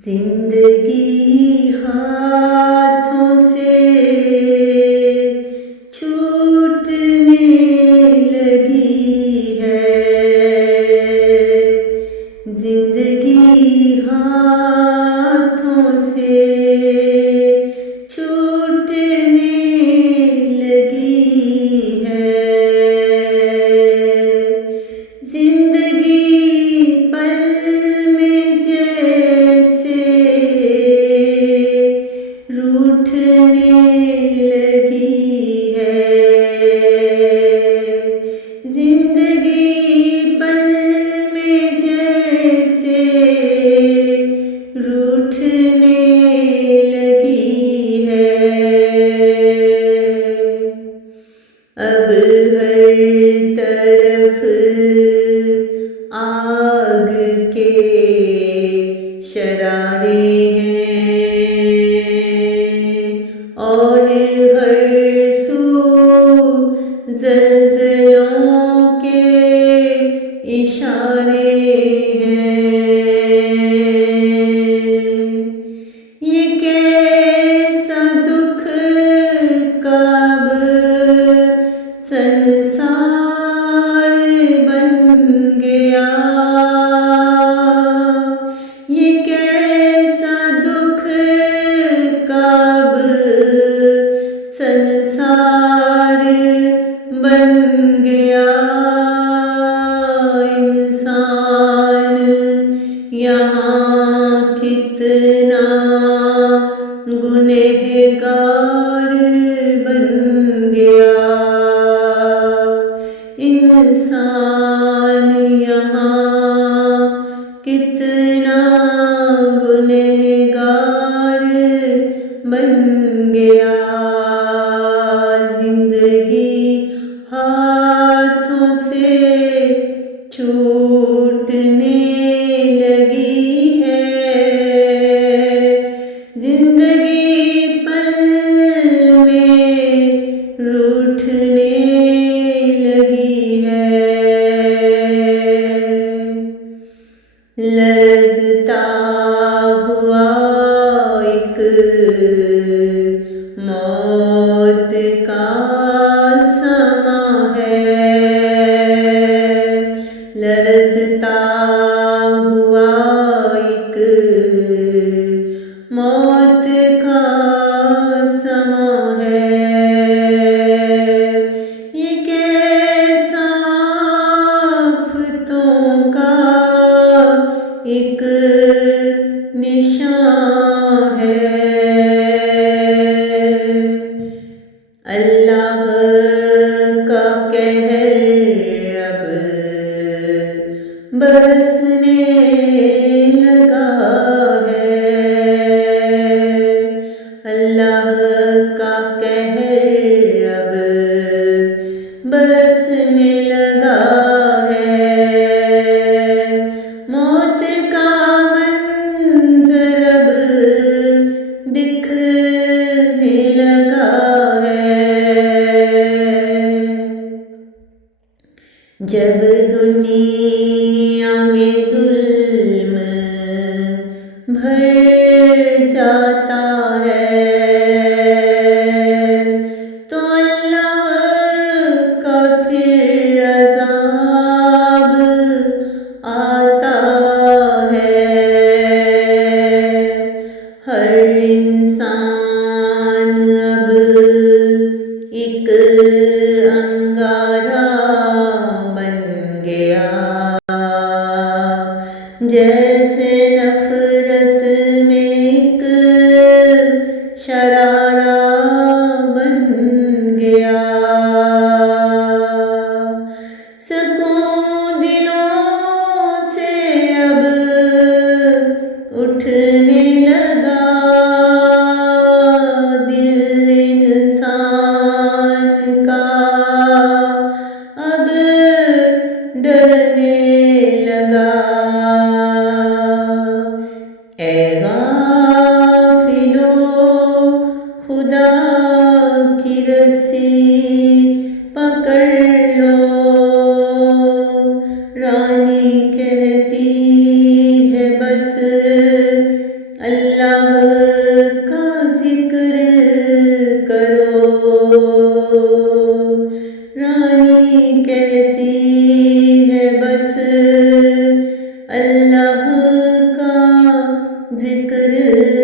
जिंदगी हाथों से छूटने लगी है। जिंदगी हाथों से छूटने लगी है। जिंदगी पल में जैसे रूठने लगी है। जिंदगी पल में जैसे रूठने लगी है। अब हर तरफ आग के शरारे हैं और हर सू ज़लज़लों के इशारे हैं। ये कैसा दुख कब संसार बन गया। ये कैसा दुख कब संसार बन गया। इंसान यहाँ कितना गुनहगार बन गया। इंसान यहाँ कितना गुनहगार बन गया। जिंदगी हाथों से छूटने लगी है। जिंदगी पल में रूठने लगी है। लरज़ता हुआ एक मौत का समा है। लरज़ता हुआ एक मौत का समा है। ये कैसा आफ़तों का एक निशान है। अल्लाह का कहर अब बरसने लगा है। अल्लाह का कहर अब बरसने लगा है। मौत का मंज़र अब दिखने लगा है। जब दुनिया में जुल्म भर जाता है तो अल्लाह का फिर अज़ाब आता है। हर इंसान अब एक अंगारा बन गया। जैसे नफरत में एक शरारा बन गया। सकून दिलों से अब उठने लगा। दिल इंसान का अब डरने लगा। ऐ गाफिलो खुदा की रस्सी पकड़ लो। रानी कहती है बस अल्लाह का जिक्र करो। रानी कहती है बस अल्लाह का जिक्र